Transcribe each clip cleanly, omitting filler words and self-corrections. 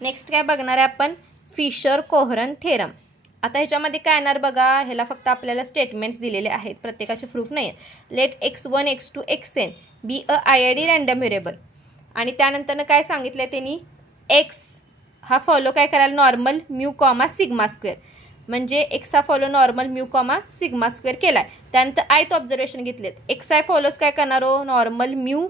Next काय बघणार आहे आपण, फिशर कोहरन थेरम. आता ह्याच्यामध्ये काय येणार बघा, ह्याला फक्त आपल्याला स्टेटमेंट्स दिलेले आहेत, प्रत्येकाचे प्रूफ नाही आहेत. Let x1 x2 xn be a IID random variable. आणि त्यानंतरनं काय सांगितलं आहे त्यांनी, एक्स हा फॉलो काय करायला normal mu comma sigma square, म्हणजे एक्स हा follow normal mu comma sigma square केला आहे. त्यानंतर आयत ऑब्झर्वेशन घेतलेत, एक्स आय फॉलोज काय करणार हो, normal mu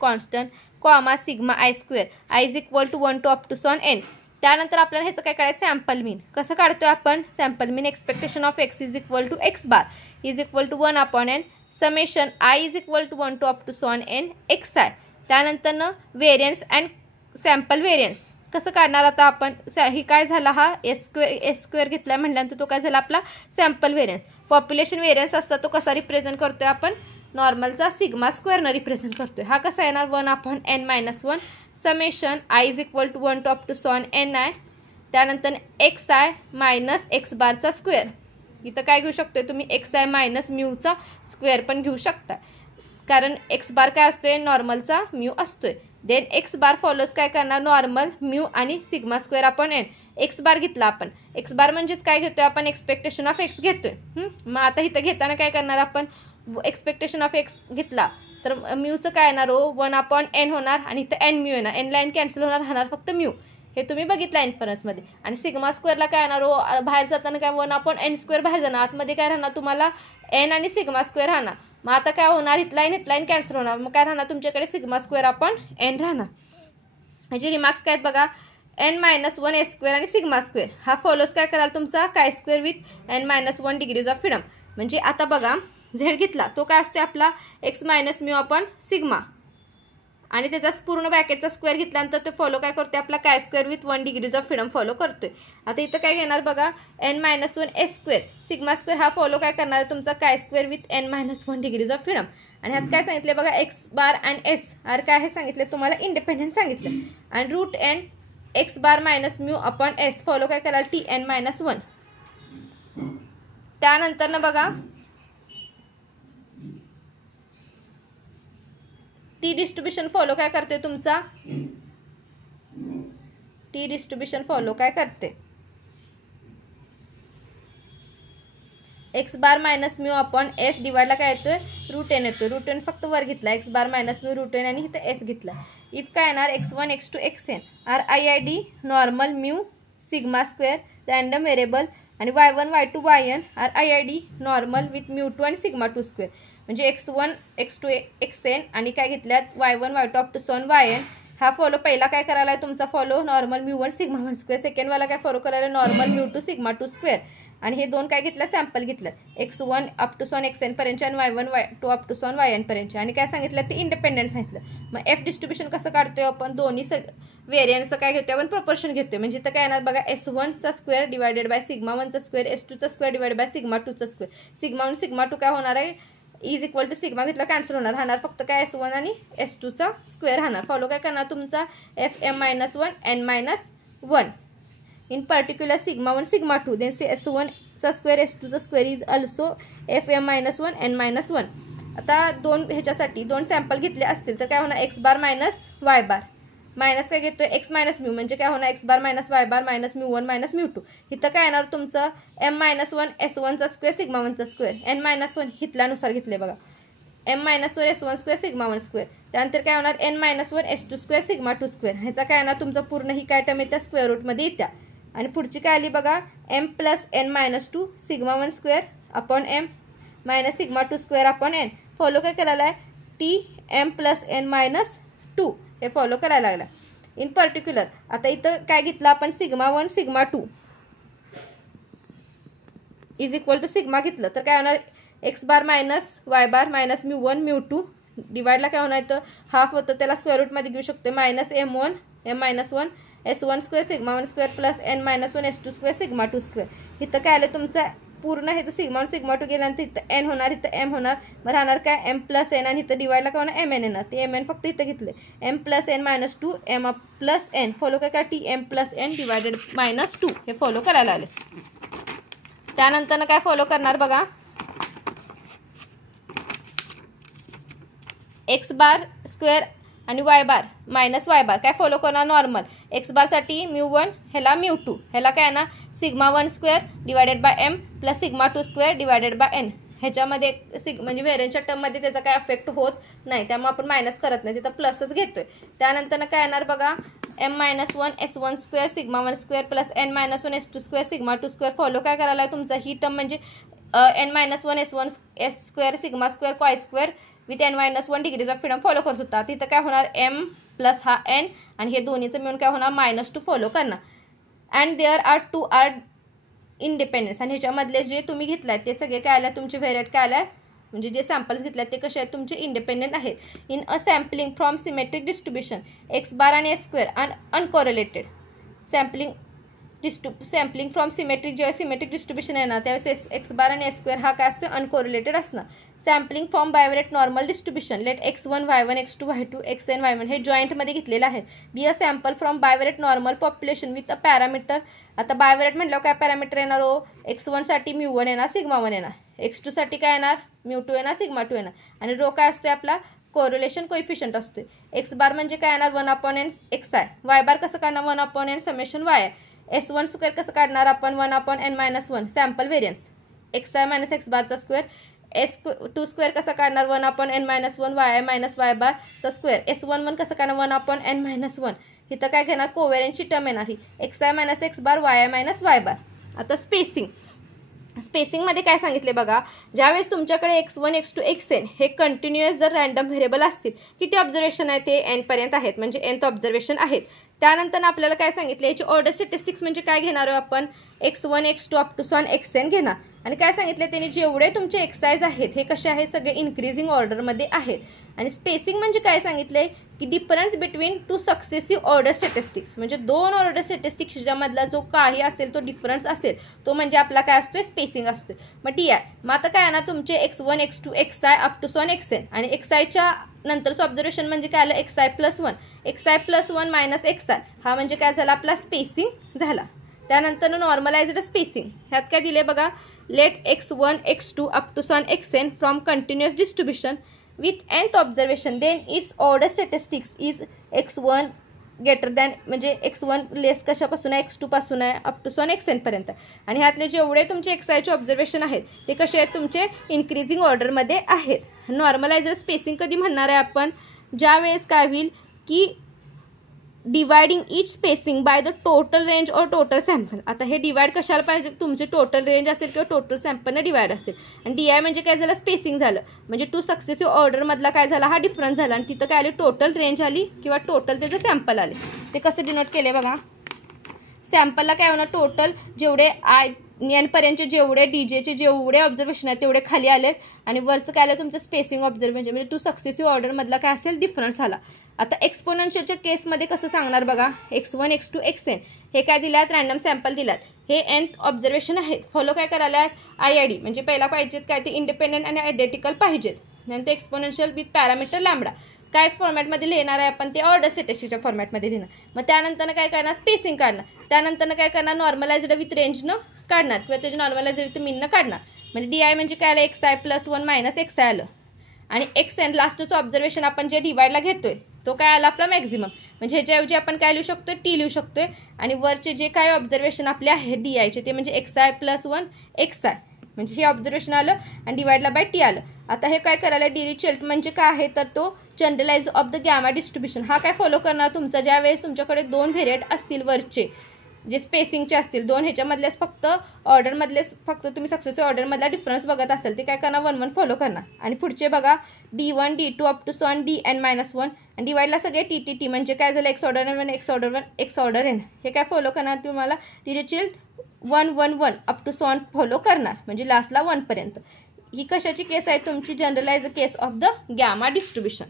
constant comma sigma i square, i is equal to 1 to up to sworn n. त्यानंतर आपल्याला ह्याचं काय करायचं, सॅम्पल मीन. कसं काढतोय आपण, sample mean expectation of X is equal to X bar is equal to 1 upon N summation I is equal to 1 to up to sworn N X I. त्यानंतरनं variance and sample variance कसं काढणार आता आपण, ही काय झाला, हा S square घेतला म्हटल्यानंतर तो काय झाला आपला सॅम्पल व्हेरियन्स. पॉप्युलेशन व्हेरियन्स असतात तो कसा रिप्रेझेंट करतोय आपण, नॉर्मलचा सिग्मा स्क्वेअरनं रिप्रेझेंट करतोय. हा कसा येणार, 1 upon N minus 1 summation I is equal to 1 to up to sworn N I. त्यानंतर एक्स आय मायनस एक्स बारचा स्क्वेअर. इथं काय घेऊ शकतोय तुम्ही, एक्स आय मायनस म्यूचा स्क्वेअर पण घेऊ शकता, कारण एक्स बार काय असतोय, नॉर्मलचा म्यू असतोय. देन एक्स बार फॉलोज काय करणार, नॉर्मल म्यू आणि sigma square upon N. X bar घेतला आपण, एक्स बार म्हणजेच काय घेतोय आपण, एक्सपेक्टेशन ऑफ एक्स घेतोय. मग आता इथं घेताना काय करणार आपण, एक्सपेक्टेशन ऑफ एक्स घेतला तर म्यूचं काय येणार हो, 1 अपॉन एन होणार आणि इथं एन म्यू येणार, एन लाईन कॅन्सल होणार, राहणार फक्त म्यू. हे तुम्ही बघितलं इन्फरन्समध्ये. आणि सिग्मा स्क्वेअरला काय येणार हो, बाहेर जाताना काय 1 अपॉन एन स्क्वेअर बाहेर जाणार, आतमध्ये काय राहणार तुम्हाला एन आणि सिग्मा स्क्वेअर राहणार. मग आता काय होणार, हितलाईन कॅन्सल होणार, मग काय राहणार तुमच्याकडे सिग्मा स्क्वेअर अपॉन एन राहणार. ह्याचे रिमार्क्स काय आहेत बघा, एन मायनस 1 एस स्क्वेअर आणि सिग्मा स्क्वेअर हा फॉलोज काय कराल तुमचा काय square with n minus 1 degrees of freedom. म्हणजे आता बघा झेड घेतला तो काय असतो आपला x minus mu upon sigma, आणि त्याचा पूर्ण ब्रॅकेटचा स्क्वेअर घेतल्यानंतर तो फॉलो काय करतोय आपला काय square with 1 degrees of freedom follow करतोय. आता इथं काय घेणार बघा, n minus 1 s square sigma square हा फॉलो काय करणार तुमचा काय square with n minus 1 degrees of freedom. आणि ह्यात काय सांगितले बघा, x bar and s are काय हे सांगितले तुम्हाला इंडिपेंडेंट सांगितलं. आणि root n x bar minus mu upon s follow काय कराल टी एन मायनस 1. त्यानंतर ना बघा टी डिस्ट्रीब्युशन फॉलो काय करते तुमचा, टी डिस्ट्रीब्युशन फॉलो काय करते, X bar minus mu upon S डिवाइडला काय येतोय रूट एन येतोय. रूट एन फक्त वर घेतला, X bar minus mu root N आणि इथं एस घेतला. इफ काय येणार x1 x2 xn are IID normal mu sigma square random variable आणि y1 y2 yn are IID normal with mu 2 आणि सिग्मा 2 स्क्वेअर. म्हणजे x1 x2 xn आणि काय घेतल्यात y1 y2 up to son yn. हा follow पहिला काय करायला आहे तुमचा follow normal mu 1 sigma 1 square, सेकंडवाला काय फॉलो करायला नॉर्मल म्यू 2 सिग्मा 2 स्क्वेअर. आणि हे दोन काय घेतलं सॅम्पल घेतलं x1 up to so on xn पर्यंत आणि y1 y2 up to son yn पर्यंत. आणि काय सांगितलं ते इंडिपेंडेंट सांगितलं. मग एफ डिस्ट्रीब्युशन कसं काढतोय आपण, दोन्ही व्हेरियन्सचं काय घेतोय आपण प्रोपोर्शन घेतोय. म्हणजे इथं काय येणार बघा s1चा स्क्वेअर डिवायडेड बाय सिग्मा 1चा स्क्वेअर s2चा स्क्वेअर डिवायडेड बाय सिग्मा 2चा स्क्वेअर. सिग्मा 1 सिग्मा 2 काय होणार आहे इज इक्वल टू सिग्मा घेतला कॅन्सल होणार, राहणार फक्त काय s1 आणि s2चा स्क्वेअर राहणार. फॉलो काय करणार तुमचा fm minus 1 n minus 1 in particular sigma 1 sigma 2 then s1चा स्क्वेअर s2चा square is also fm minus 1 n minus 1. आता दोन ह्याच्यासाठी दोन सॅम्पल घेतले असतील तर काय होणार x bar minus Y bar minus काय घेतोय एक्स मायनस म्यू, म्हणजे काय होणार x bar minus Y bar minus mu 1 minus mu 2. इथं काय येणार तुमचं एम मायनस 1 s1चा स्क्वेअर सिग्मा 1चा स्क्वेअर एन मायनस 1 हितल्यानुसार घेतले बघा M minus 1 s1 square sigma 1 square. त्यानंतर काय होणार N minus 1 s2 square sigma 2 square. ह्याचा काय येणार तुमचं पूर्ण ही काय टर्म येत्या स्क्वेअर रूटमध्ये येत्या. आणि पुढची काय आली बघा m plus N minus 2 sigma 1 square upon m minus sigma 2 square upon n. Follow काय करायला आहे t M plus N minus 2 हे फॉलो करायला लागला. इन पर्टिक्युलर आता इथं काय घेतलं आपण sigma 1 sigma 2 is equal to sigma घेतलं तर काय होणार x bar minus Y bar minus mu 1 mu 2 डिवाइडला काय होणार इथं हाफ होतं त्याला स्क्वेअर रूटमध्ये घेऊ शकतो minus m1 m minus 1 s1 square sigma 1 square plus n minus 1 s2 square sigma 2 square. इथं काय आलं तुमचं पूर्ण ह्याचं सिग्मा 1 सिग्मा 2 गेल्यानंतर इथं एन होणार इथं एम होणार. मग राहणार काय एम प्लस एन आणि इथं डिवाइडला काय होणार एम एन येणार. ते एम एन फक्त इथं घेतले M plus N minus 2 M plus N follow काय T M plus N divided minus 2 हे फॉलो करायला आले. त्यानंतर काय फॉलो करणार बघा एक्स बार स्क्वेअर आणि वाय बार मायनस वाय बार काय फॉलो करणार नॉर्मल. एक्स बारसाठी μ1 ह्याला μ2 ह्याला काय ना sigma 1 square divided by m plus sigma 2 square divided by n. ह्याच्यामध्ये म्हणजे व्हेरियन्सच्या टर्ममध्ये त्याचा काय अफेक्ट होत नाही, त्यामुळे आपण मायनस करत नाही, तिथं प्लसच घेतोय. त्यानंतर काय येणार बघा m-1 s1 square sigma 1 square plus n-1 s2 square sigma 2 square. Follow काय करायला आहे तुमचा ही टर्म म्हणजे n-1 s1 s square sigma square coy square with n-1 degrees of freedom follow करत होता. तिथं काय होणार m प्लस हा n आणि हे दोन्हीचं मिळून काय होणार -2 फॉलो करणार. And there are 2 are independence. आणि ह्याच्यामधले जे तुम्ही घेतलाय ते सगळे काय आल्या तुमचे व्हेरिएट काय आल्या म्हणजे जे सॅम्पल्स घेतल्यात ते कसे आहेत तुमचे इंडिपेंडेंट आहेत. In a sampling from symmetric distribution X bar आणि S square and uncorrelated sampling from symmetric जेव्हा सिमेट्रिक डिस्ट्रीब्युशन येणार त्यावेळेस एक्स बार आणि एस स्क्वेअर हा काय असतो अनकोरिलेटेड असणार. Sampling from bivariate normal distribution let x1 y1 x2 y2 xn y1 हे जॉईंटमध्ये घेतलेलं आहे. Be a sample from bivariate normal population with a parameter. आता बायव्हेरिएट म्हटल्यावर काय पॅरामीटर येणार हो x1 साठी μ1 येणार सिग्मा 1 येणार, x2 साठी काय येणार μ2 येणार सिग्मा 2 येणार आणि रो काय असतोय आपला कोरिलेशन कोइफिशियंट असतोय. एक्स बार म्हणजे काय येणार 1/n xi. वाय बार कसं काढणार 1/n summation y. s1 square कसं काढणार आपण 1/n-1 sample variance xi minus X बारचा स्क्वेअर. s2 स्क्वेअर कसं काढणार 1/n-1 y मायनस वाय बारचा स्क्वेअर. s11 कसं काढणार 1/n-1. इथं काय घेणार कोव्हेरियन्सची टर्म येणार ही xi मायनस एक्स बार y मायनस वाय बार. आता स्पेसिंगमध्ये काय सांगितले बघा ज्यावेळेस तुमच्याकडे x1 x2 xn हे कंटिन्युअस जर रँडम व्हेरिएबल असतील किती ऑब्झर्वेशन आहे ते n पर्यंत आहेत म्हणजे nth ऑब्झर्वेशन आहेत. त्यानंतर आपल्याला काय सांगितले याची ऑर्डर स्टॅटिस्टिक्स म्हणजे काय घेणार आपण x1 x2 up to so on xn घेणार. आणि काय सांगितले त्यांनी जेवढे तुमचे एक्साइज आहेत हे कसे आहेत सगळे इन्क्रीजिंग ऑर्डरमध्ये आहेत. आणि स्पेसिंग म्हणजे काय सांगितले की difference between 2 successive order statistics म्हणजे 2 ऑर्डर स्टॅटिस्टिक्स ज्यामधला जो काही असेल तो डिफरन्स असेल तो म्हणजे आपला काय असतोय स्पेसिंग असतोय. मग टी आय मग आता काय ना तुमचे x1 x2 xi up to so on xn आणि xiच्या नंतरचं ऑब्झर्वेशन म्हणजे काय आलं xi+1 मायनस xi हा म्हणजे काय झाला आपला स्पेसिंग झाला. त्यानंतर नॉर्मलाइज्ड स्पेसिंग ह्यात काय दिले बघा let x1 x2 up to so on xn from continuous distribution with nth observation then its order statistics is x1 greater than म्हणजे x1 लेस कशापासून आहे x2 पासून आहे अप टू सॉन xn पर्यंत. आणि ह्यातले जेवढे तुमचे xiचे ऑब्झर्वेशन आहेत ते कसे आहेत तुमचे इन्क्रीजिंग ऑर्डरमध्ये आहेत. नॉर्मलायझर स्पेसिंग कधी म्हणणार आहे आपण ज्यावेळेस काय होईल की dividing each spacing by the total range और टोटल सॅम्पल. आता हे डिवाइड कशाला पाहिजे तुमचे टोटल रेंज असेल किंवा टोटल सॅम्पलने डिवाइड असेल. आणि डी आय म्हणजे काय झालं स्पेसिंग झालं म्हणजे 2 सक्सेसिव्ह ऑर्डरमधला काय झाला हा डिफरन्स झाला आणि तिथं काय आली टोटल रेंज आली किंवा टोटल त्याचं सॅम्पल आले. ते कसं डिनोट केले बघा सॅम्पलला काय होणार टोटल जेवढे एन पर्यंतचे जेवढे डीजेचे जेवढे ऑब्झर्वेशन आहेत तेवढे खाली आले आणि वरचं काय आलं तुमचं स्पेसिंग ऑब्झर्वेशन म्हणजे 2 सक्सेसिव्ह ऑर्डरमधला काय असेल डिफरन्स आला. आता एक्सपोनेन्शियलच्या केसमध्ये कसं सांगणार बघा x1 x2 xn हे काय दिल्यात रँडम सॅम्पल दिल्यात हे nth ऑब्झर्वेशन आहेत. फॉलो काय करायला IID म्हणजे पहिला पाहिजेत काय ते इंडिपेंडेंट आणि आयडेंटिकल पाहिजेत. नंतर एक्सपोनेन्शियल विथ पॅरामीटर लॅम्बडा काय फॉर्मॅटमध्ये लिहिणार आहे आपण ते ऑर्डर स्टॅटिस्टिक्सच्या फॉर्मॅटमध्ये लिहिणार. मग त्यानंतर काय करणार स्पेसिंग काढणार. त्यानंतर काय करणार नॉर्मलाइज्ड विथ रेंजनं काढणार किंवा त्याचे नॉर्मलाइज्ड विथ मीननं काढणार. म्हणजे DI म्हणजे काय आलं xi+1 मायनस xi आलं आणि xn लास्टचं ऑब्झर्वेशन आपण जे डिवाइडला घेतोय तो काय आला आपला मॅक्झिमम म्हणजे ह्याच्याऐवजी आपण काय लिहू शकतोय टी लिहू शकतोय आणि वरचे जे काय ऑब्झर्वेशन आपले आहे DIचे ते म्हणजे xi+1 xi म्हणजे हे ऑब्झर्वेशन आलं आणि डिवाइडला बाय टी आलं. आता हे काय करायला डिरिचलेट म्हणजे काय आहे तर तो generalise of the gamma distribution हा काय फॉलो करणार तुमचा ज्यावेळेस तुमच्याकडे 2 व्हेरिएट असतील वरचे जे स्पेसिंगचे असतील 2 ह्याच्यामधलेच फक्त ऑर्डरमधलेच फक्त तुम्ही सक्सेसिव्ह ऑर्डरमधला डिफरन्स बघत असेल ते काय करणार 1 फॉलो करणार. आणि पुढचे बघा D1 D2 up to sworn DN-1 आणि डिवाइडला सगळे TTT म्हणजे काय झालं x order n x order 1 x order n हे काय फॉलो करणार तुम्हाला Dirichlet 1 1 1 up to so on follow करणार म्हणजे लास्टला 1 पर्यंत. ही कशाची केस आहे तुमची generalise case of the gamma distribution.